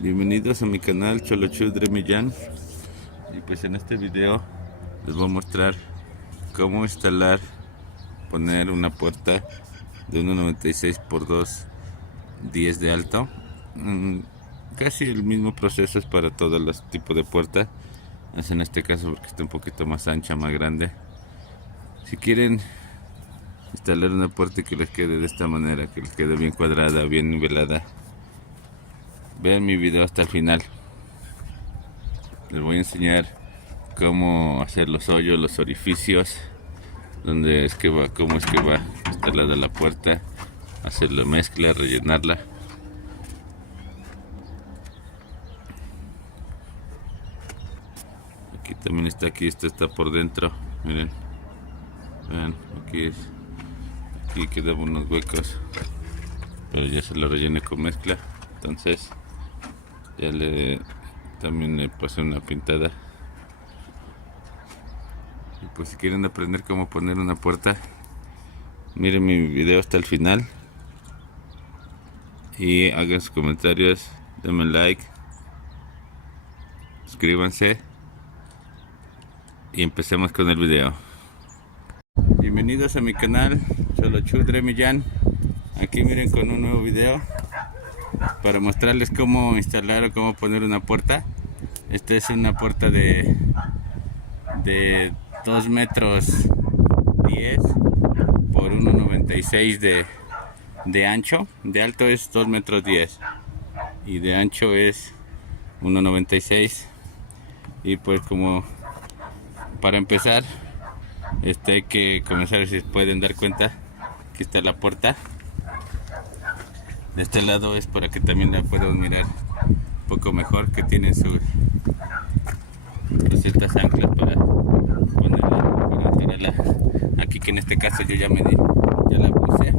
Bienvenidos a mi canal Cholochudre Millán. Y pues en este video les voy a mostrar cómo instalar, poner una puerta de 1.96 por 2.10 de alto. Casi el mismo proceso es para todos los tipos de puertas. Es en este caso porque está un poquito más ancha, más grande. Si quieren instalar una puerta que les quede de esta manera, que les quede bien cuadrada, bien nivelada, vean mi video hasta el final. Les voy a enseñar cómo hacer los hoyos, los orificios, dónde es que va, cómo es que va instalada la puerta, hacer la mezcla, rellenarla. Aquí también está, esto está por dentro, miren, vean, aquí quedan unos huecos, pero ya se lo rellené con mezcla. Entonces ya también le pasé una pintada. Y pues si quieren aprender cómo poner una puerta, miren mi video hasta el final y hagan sus comentarios, denme like, suscríbanse y empecemos con el video. Bienvenidos a mi canal Cholochudre Millán. Aquí miren con un nuevo video para mostrarles cómo instalar o cómo poner una puerta. Esta es una puerta de 2 metros 10 por 1.96 de ancho. De alto es 2 metros 10 y de ancho es 1.96. Y pues como para empezar hay que comenzar. Si pueden dar cuenta, aquí está la puerta. De este lado es para que también la puedan mirar un poco mejor, que tiene sus ciertas anclas para ponerla, para tirarla. Aquí que en este caso yo ya la puse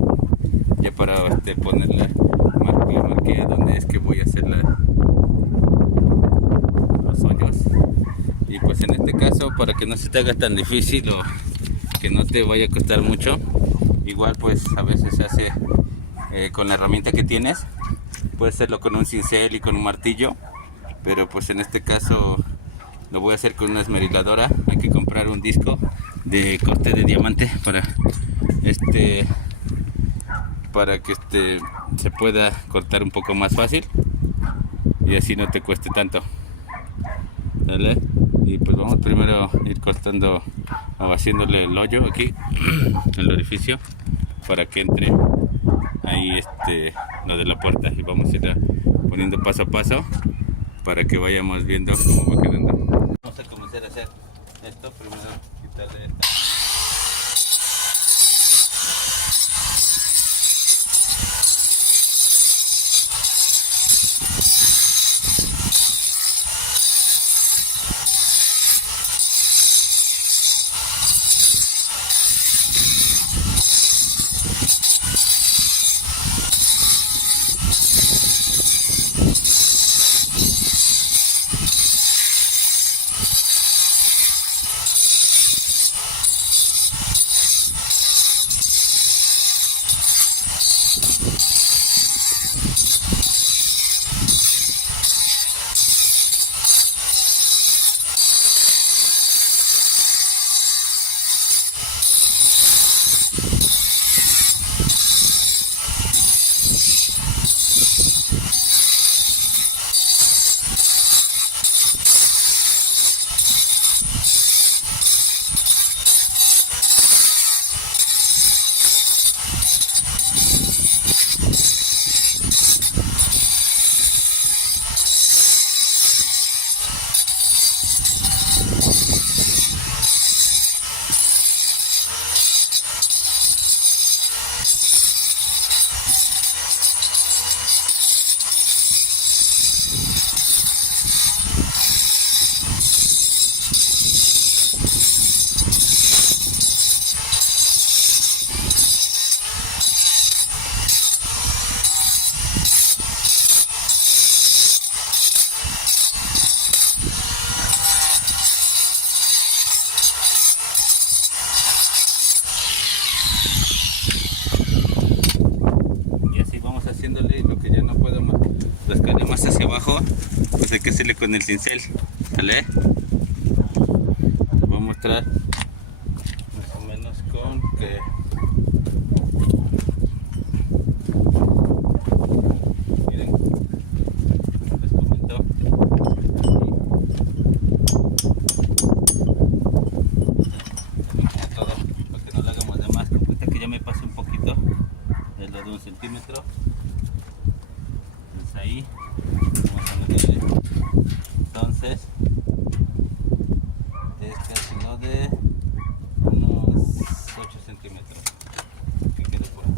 ya para ponerla. Marqué donde es que voy a hacer los hoyos. Y pues en este caso, para que no se te haga tan difícil o que no te vaya a costar mucho, igual pues a veces se hace con la herramienta que tienes. Puedes hacerlo con un cincel y con un martillo, pero pues en este caso lo voy a hacer con una esmeriladora. Hay que comprar un disco de corte de diamante para que se pueda cortar un poco más fácil y así no te cueste tanto. ¿Vale? Y pues vamos primero a ir cortando o haciéndole el hoyo aquí, el orificio, para que entre ahí lo de la puerta, y vamos a ir poniendo paso a paso para que vayamos viendo cómo va quedando. Vamos a comenzar a hacer esto. Primero quitarle esta. más hacia abajo, pues hay que hacerle con el cincel, ¿vale? Les voy a mostrar más o menos con que miren, les comento. Todo, para que no lo hagamos de más, cuenta que ya me pasé un poquito de lo de 1 centímetro. Entonces ahí vamos a meterle. Entonces es casi lo de unos 8 centímetros que quede por acá.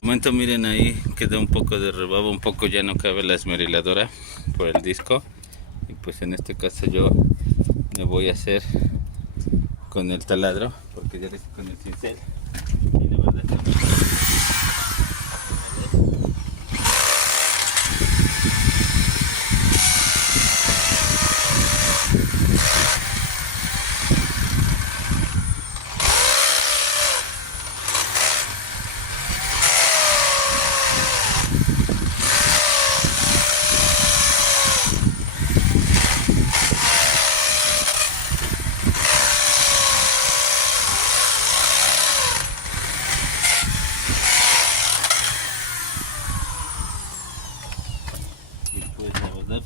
Momento, miren, ahí queda un poco de rebabo, un poco ya no cabe la esmeriladora por el disco, y pues en este caso yo me voy a hacer con el taladro porque ya le hice con el cincel y la verdad es que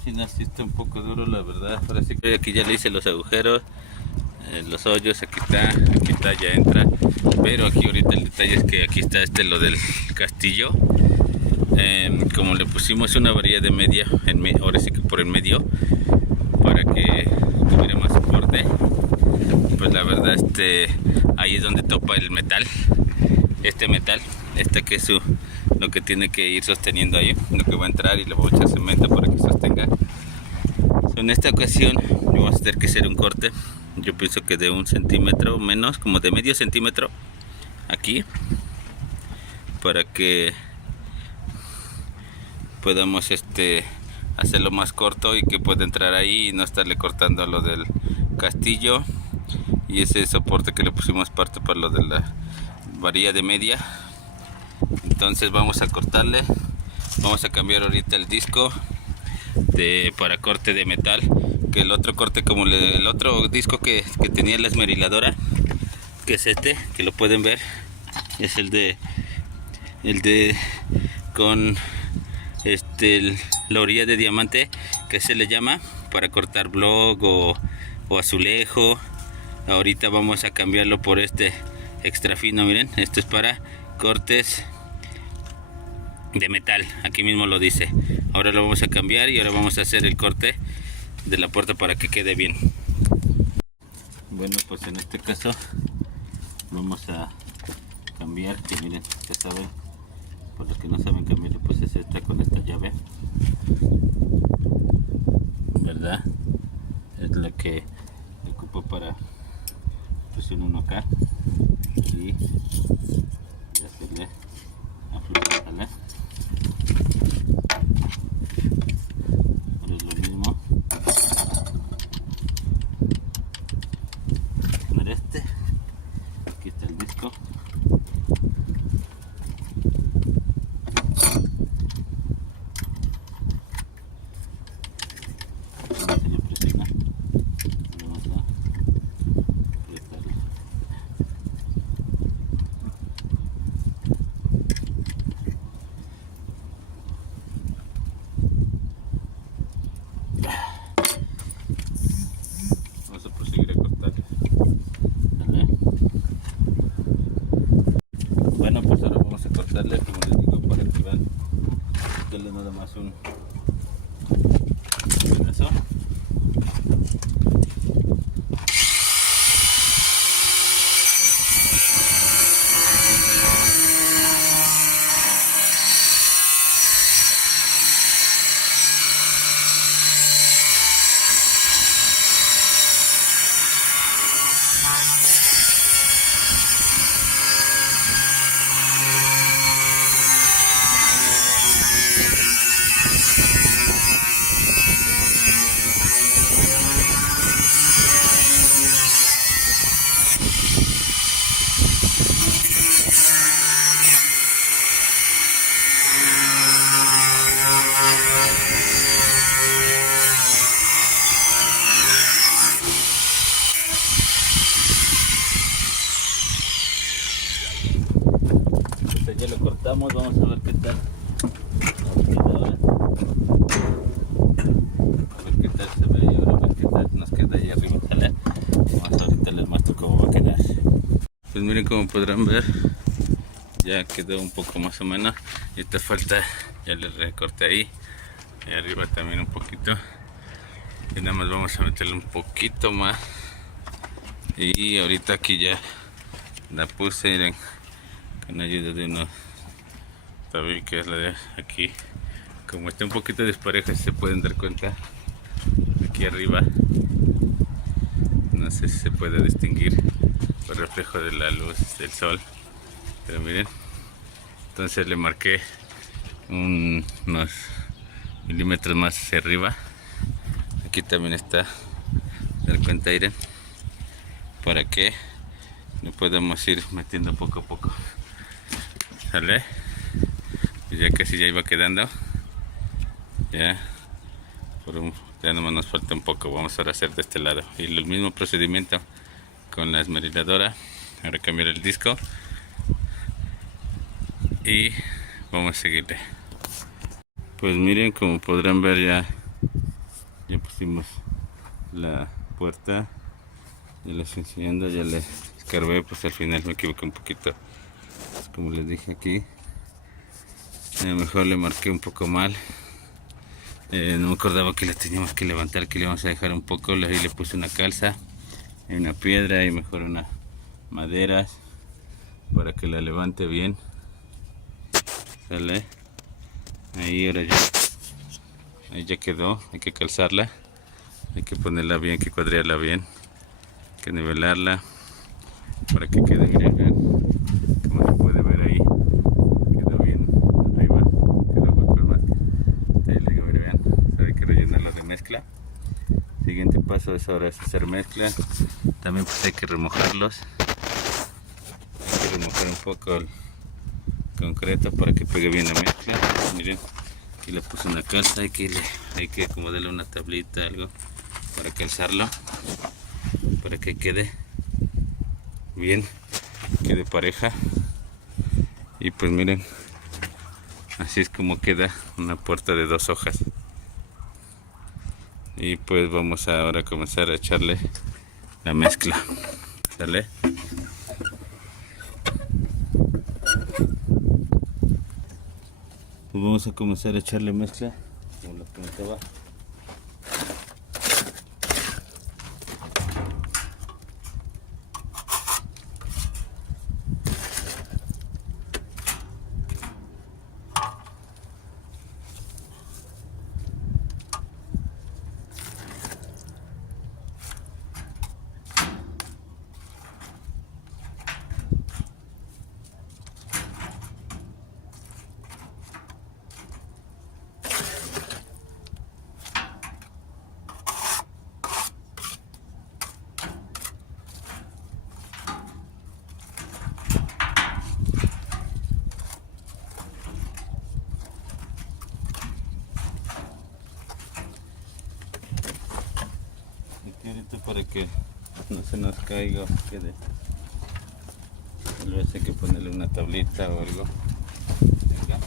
sí, no, sí está un poco duro, la verdad. Ahora sí que aquí ya le hice los agujeros, los hoyos, aquí está, ya entra. Pero aquí ahorita el detalle es que aquí está lo del castillo. Como le pusimos una varilla de media, ahora sí que por el medio, para que tuviera más soporte, pues la verdad ahí es donde topa el metal, metal, que es lo que tiene que ir sosteniendo ahí, lo que va a entrar, y le voy a echar cemento para que sostenga. En esta ocasión vamos a tener que hacer un corte, yo pienso que de 1 centímetro menos, como de medio centímetro aquí, para que podamos hacerlo más corto y que pueda entrar ahí y no estarle cortando lo del castillo y ese soporte que le pusimos parte para lo de la varilla de media. Entonces vamos a cortarle, vamos a cambiar ahorita el disco para corte de metal, que el otro corte, como el otro disco que tenía la esmeriladora, que es que lo pueden ver, es el de con la orilla de diamante, que se le llama para cortar block o azulejo. Ahorita vamos a cambiarlo por extra fino, miren, esto es para cortes de metal, aquí mismo lo dice. Ahora lo vamos a cambiar y ahora vamos a hacer el corte de la puerta para que quede bien. Bueno, pues en este caso vamos a cambiar, que miren, ya saben, por los que no saben cambiarlo, pues es con esta llave, ¿verdad? Es lo que ocupo para presionar uno acá y hacerle aflojar, ¿vale? Ahora es lo mismo poner aquí está el disco. Vamos a proseguir a cortar. ¿Vale? Bueno, pues ahora vamos a cortarle, como les digo, para que vean, darle nada más un pedazo. Ya lo cortamos, vamos a ver qué tal nos queda ahora. A ver qué tal se ve y ahora a ver qué tal nos queda ahí arriba. ¿Sale? Vamos, ahorita les muestro cómo va a quedar. Pues miren, como podrán ver, ya quedó un poco más o menos. Y esta falta, ya le recorté ahí. Y arriba también un poquito. Y nada más vamos a meterle un poquito más. Y ahorita aquí ya la puse, miren, con ayuda de unos tabiques, que es la de aquí. Como está un poquito despareja, si se pueden dar cuenta, aquí arriba, no sé si se puede distinguir por el reflejo de la luz del sol, pero miren, entonces le marqué unos milímetros más hacia arriba. Aquí también está, dar cuenta, miren, para que lo podamos ir metiendo poco a poco. ¿Sale? Pues ya casi ya iba quedando. Ya ya nomás nos falta un poco. Vamos ahora a hacer de este lado. Y el mismo procedimiento con la esmeriladora. Ahora cambiar el disco. Y vamos a seguirle. Pues miren, como podrán ver, ya pusimos la puerta. Ya les estoy enseñando, ya le escarbé, pues al final me equivoqué un poquito. Como les dije aquí, a lo mejor le marqué un poco mal. No me acordaba que la teníamos que levantar, que le vamos a dejar un poco. Ahí le puse una calza, y una piedra y mejor unas maderas para que la levante bien. Sale. Ahí ahora ya, ahí ya quedó. Hay que calzarla, hay que ponerla bien, hay que cuadrearla bien, hay que nivelarla para que quede bien. Vean, como se puede ver ahí, quedó bien arriba, quedó con más. Ahí le digo, vean, hay que rellenarla de mezcla. Siguiente paso es ahora hacer mezcla. También pues hay que remojarlos, hay que remojar un poco el concreto para que pegue bien la mezcla. Miren, aquí le puse una calza, hay que acomodarle una tablita, algo para calzarlo, para que quede bien, quede pareja. Y pues miren, así es como queda una puerta de 2 hojas. Y pues vamos ahora a comenzar a echarle la mezcla. ¿Sale? Pues vamos a comenzar a echarle mezcla, como les comentaba. Para que no se nos caiga, quede. Tal vez hay que ponerle una tablita o algo. Venga.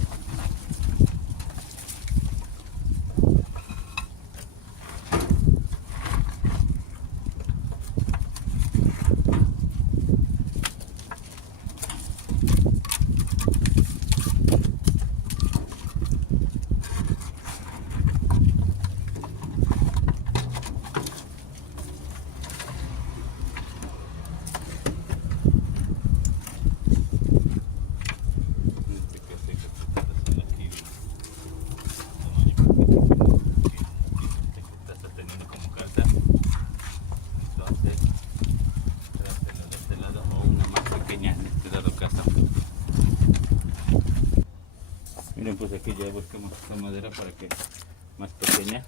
Miren, pues aquí ya buscamos esta madera para que más pequeña.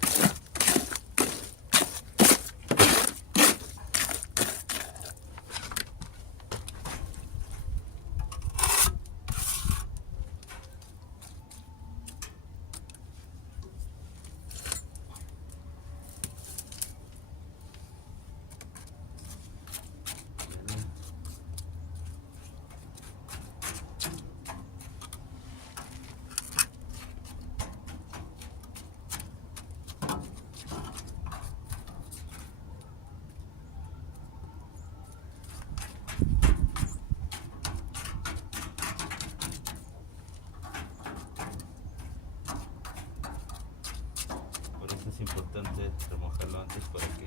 es importante remojarlo antes para que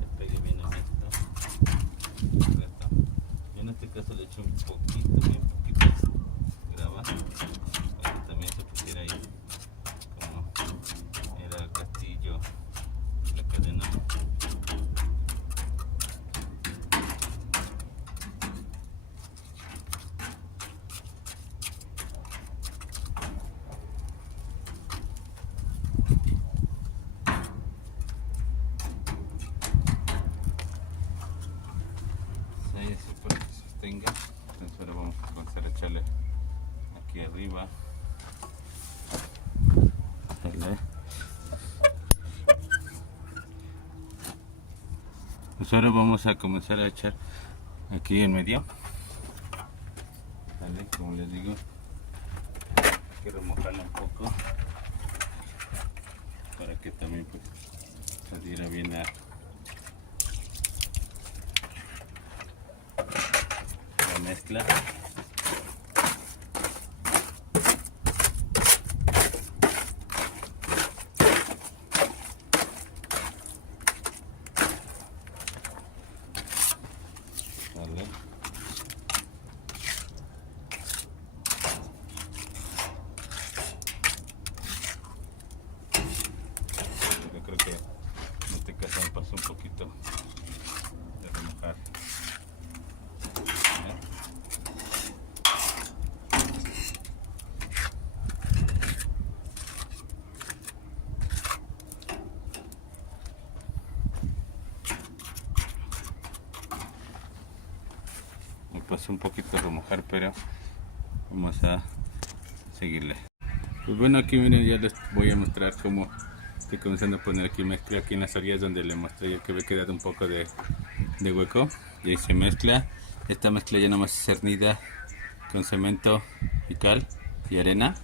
se pegue bien en esto. Yo en este caso le eché un poquito, bien poquito grava para que también se pusiera ahí como era el castillo, la cadena. Ahí así para que se sostenga. Entonces ahora vamos a comenzar a echarle aquí arriba. Pues ahora vamos a comenzar a echar aquí en medio. ¿Vale? Como les digo, hay que remojarlo un poco para que también pues saliera bien la mezcla. ¿Vale? Yo creo que en este caso me pasó un poquito de remojar. Me pasó un poquito de remojar, pero vamos a seguirle. Pues bueno, aquí miren, ya les voy a mostrar cómo estoy comenzando a poner aquí mezcla aquí en las orillas donde le mostré yo que había quedado un poco de hueco, y ahí se mezcla. Esta mezcla ya nomás es cernida con cemento y cal y arena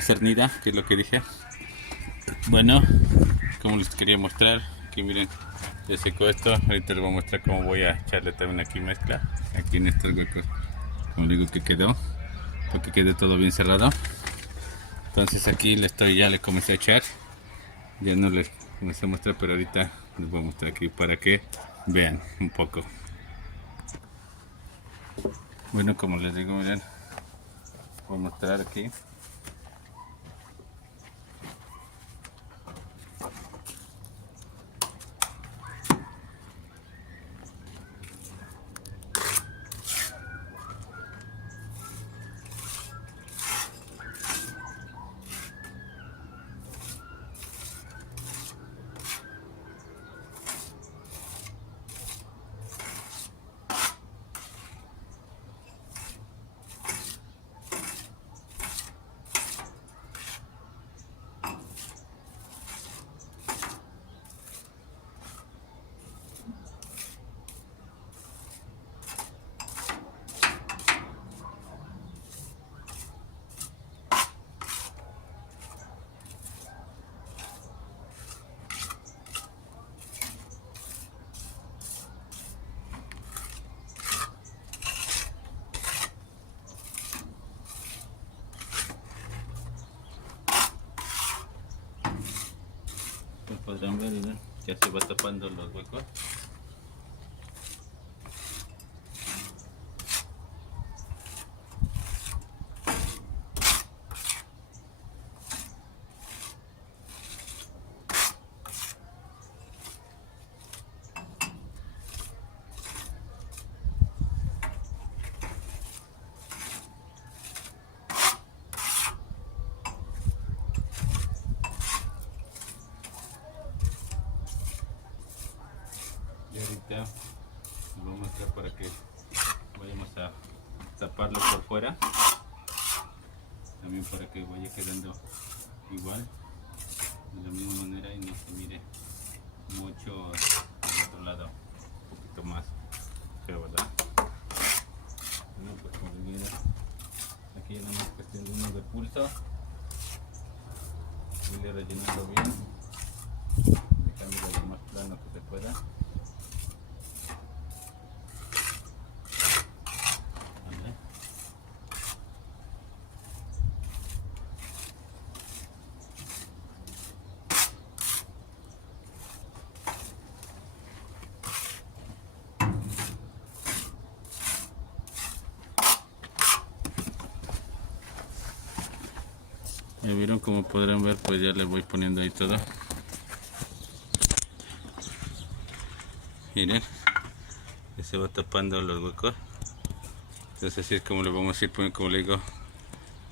cernida, que es lo que dije. Bueno, como les quería mostrar, aquí miren, ya secó esto. Ahorita les voy a mostrar cómo voy a echarle también aquí mezcla aquí en estos huecos, como digo que quedó, para que quede todo bien cerrado. Entonces aquí ya le comencé a echar, ya no les comencé a mostrar, pero ahorita les voy a mostrar aquí para que vean un poco. Bueno, como les digo, miren, voy a mostrar aquí. Pues podrán ver, ¿no? Ya se va tapando los huecos. Y ahorita lo voy a mostrar para que vayamos a taparlo por fuera, también para que vaya quedando igual, de la misma manera, y no se mire mucho al otro lado, un poquito más feo, ¿verdad? Bueno, pues como les digo, aquí ya no es cuestión de uno de pulso, irle rellenando bien, dejándolo lo más plano que se pueda. Ya vieron, como podrán ver, pues ya le voy poniendo ahí todo. Miren, ya se va tapando los huecos. Entonces así es como le vamos a ir poniendo, como le digo,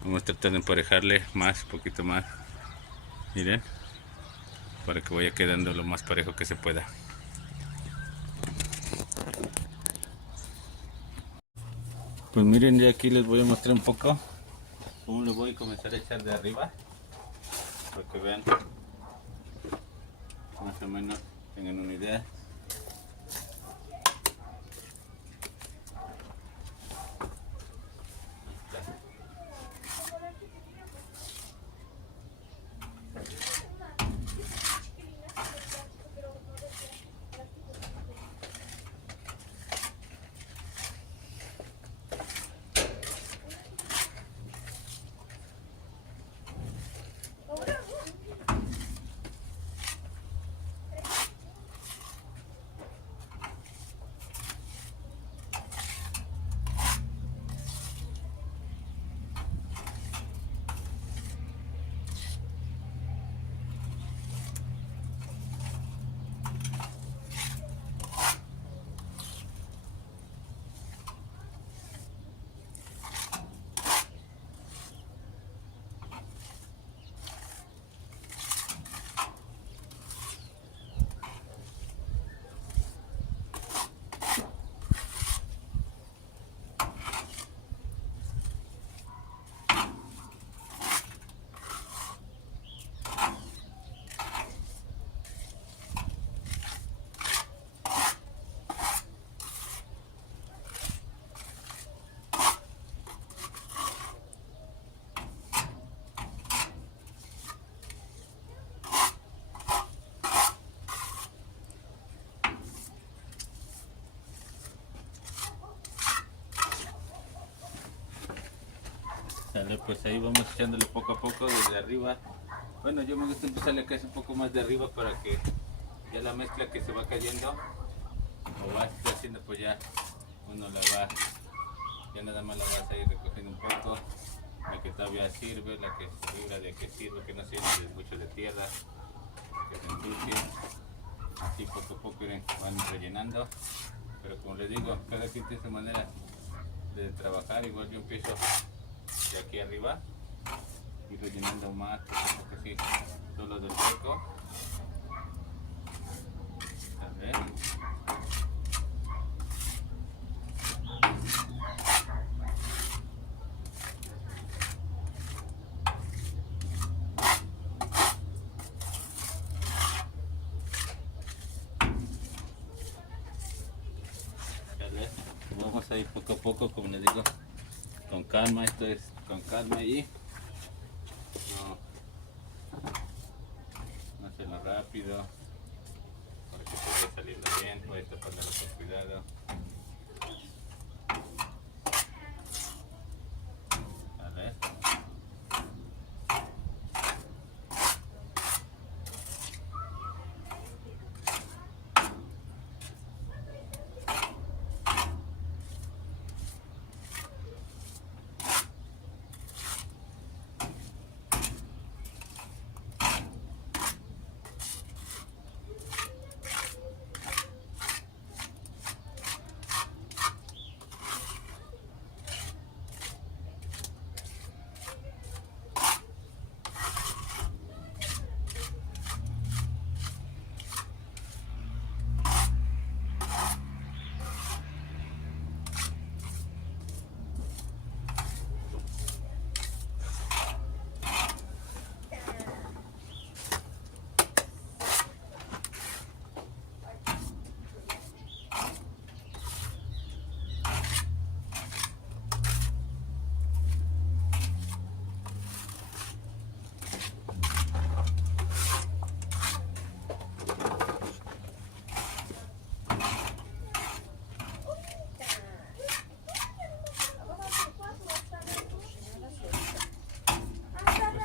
vamos a tratar de emparejarle más, un poquito más. Miren, para que vaya quedando lo más parejo que se pueda. Pues miren, ya aquí les voy a mostrar un poco cómo lo voy a comenzar a echar de arriba, para que vean más o menos, tengan una idea. Sale, pues ahí vamos echándole poco a poco desde arriba. Bueno, yo me gusta empezarle casi un poco más de arriba para que ya la mezcla que se va cayendo o va haciendo, pues ya uno la va, ya nada más la vas a ir recogiendo un poco. La que todavía sirve, la que se libra de que sirve, que no sirve de mucho de tierra, que se ensucie. Así poco a poco van rellenando. Pero como les digo, cada quien tiene su manera de trabajar. Igual yo empiezo de aquí arriba y rellenando más, porque sí, solo del hueco. A ver. Vamos a ir poco a poco, como les digo, con calma. Esto es con calma y no hacerlo rápido, para que te vaya saliendo bien. Voy a taparlo con cuidado. A ver.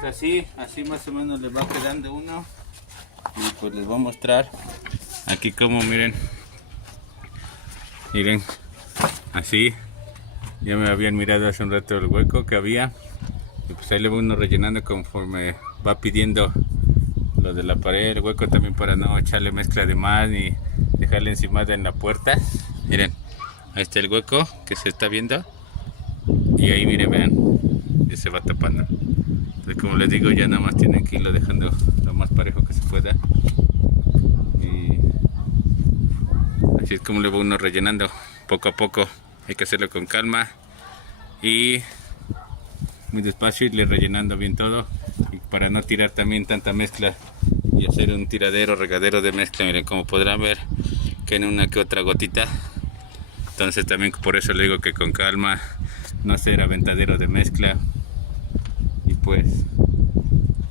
Pues así más o menos le va quedando uno. Y pues les voy a mostrar aquí como, miren, así. Ya me habían mirado hace un rato el hueco que había. Y pues ahí le voy uno rellenando conforme va pidiendo lo de la pared, el hueco también para no echarle mezcla de más ni dejarle encima en la puerta. Miren, ahí está el hueco que se está viendo. Y ahí miren, vean, ya se va tapando. Entonces, como les digo, ya nada más tienen que irlo dejando lo más parejo que se pueda. Y así es como le voy uno rellenando poco a poco. Hay que hacerlo con calma y muy despacio, irle rellenando bien todo. Y para no tirar también tanta mezcla y hacer un tiradero, regadero de mezcla. Miren, como podrán ver, que en una que otra gotita. Entonces también por eso le digo que con calma, no hacer aventadero de mezcla. Y pues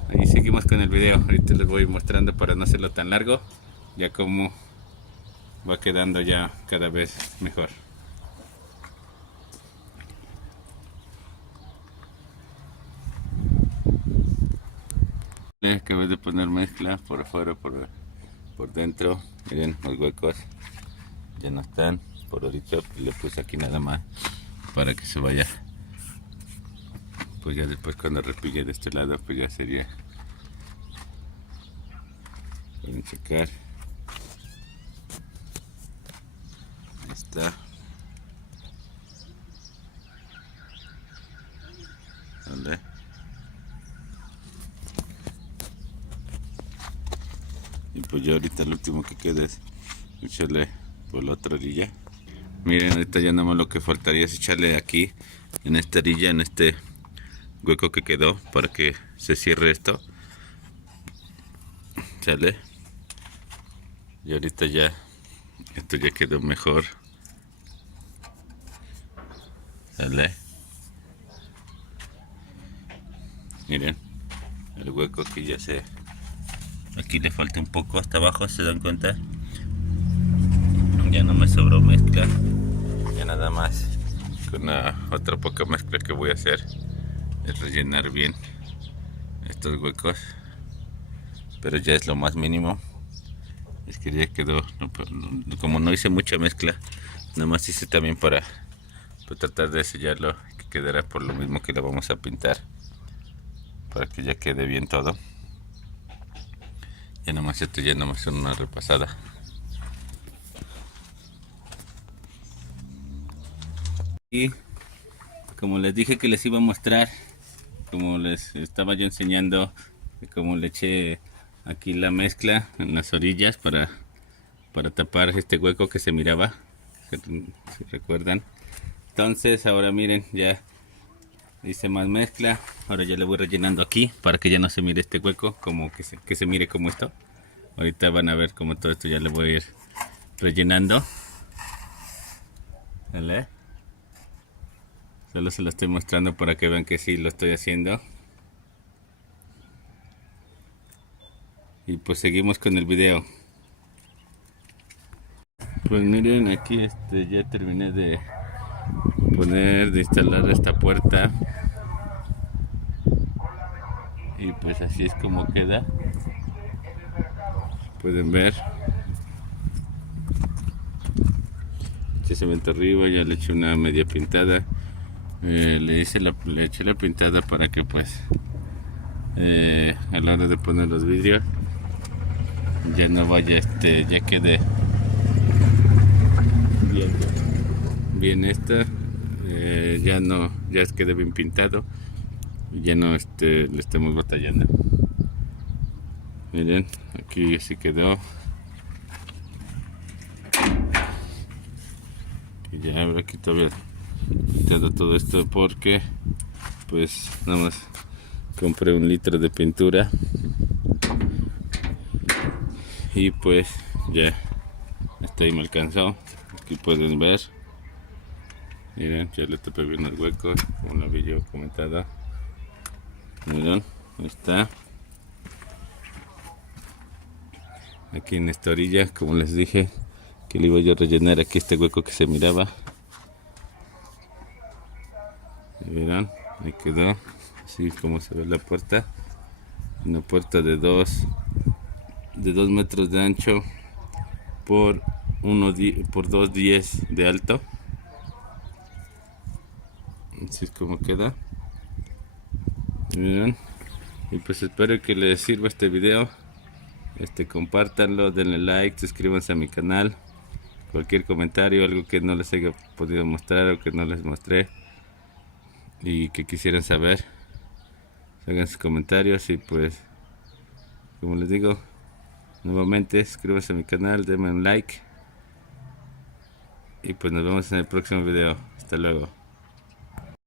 ahí seguimos con el video. Ahorita les voy mostrando para no hacerlo tan largo, ya como va quedando ya cada vez mejor. Le acabé de poner mezcla por afuera, por dentro. Miren, los huecos ya no están por ahorita. Le puse aquí nada más para que se vaya. Pues ya después cuando repille de este lado, pues ya sería. Pueden checar. Ahí está. ¿Dónde? Y pues ya ahorita lo último que queda es echarle por la otra orilla. Miren, ahorita ya nada más lo que faltaría es echarle aquí en esta orilla, en este hueco que quedó, para que se cierre esto. Sale. Y ahorita ya esto ya quedó mejor. Sale. Miren, el hueco aquí ya se... Aquí le falta un poco hasta abajo, ¿se dan cuenta? Ya no me sobró mezcla. Ya nada más con la otra poca mezcla que voy a hacer es rellenar bien estos huecos. Pero ya es lo más mínimo. Es que ya quedó, como no hice mucha mezcla, nada más hice también para tratar de sellarlo, que quedará por lo mismo que lo vamos a pintar, para que ya quede bien todo. Ya nomás esto ya nomás una repasada. Y como les dije que les iba a mostrar, como les estaba yo enseñando, cómo le eché aquí la mezcla en las orillas para tapar este hueco que se miraba, si recuerdan. Entonces ahora miren, ya hice más mezcla. Ahora ya le voy rellenando aquí para que ya no se mire este hueco, como que se mire como esto. Ahorita van a ver como todo esto ya le voy a ir rellenando. ¿Vale? Solo se lo estoy mostrando para que vean que sí lo estoy haciendo. Y pues seguimos con el video. Pues miren, aquí ya terminé de instalar esta puerta. Y pues así es como queda. Pueden ver. Eché cemento arriba, ya le eché una media pintada. Le eché la pintada para que pues a la hora de poner los vidrios ya no vaya, ya quede bien esta, ya quede bien pintado y ya no le estemos batallando. Miren, aquí así quedó. Y ya habrá aquí todavía pintado todo esto porque pues nada más compré 1 litro de pintura y pues ya hasta ahí me alcanzó. Aquí pueden ver, miren, ya le tapé bien el hueco como lo había yo comentado. Miren, ahí está. Aquí en esta orilla, como les dije, que le iba yo a rellenar aquí este hueco que se miraba. Y verán, ahí quedó, así como se ve la puerta. Una puerta de 2 metros de ancho por 2,10 de alto. Así es como queda. Bien. Y pues espero que les sirva este video. Compártanlo, denle like, suscríbanse a mi canal. Cualquier comentario, algo que no les haya podido mostrar o que no les mostré y que quisieran saber, hagan sus comentarios. Y pues, como les digo, nuevamente suscríbanse a mi canal, denme un like y pues nos vemos en el próximo video. Hasta luego.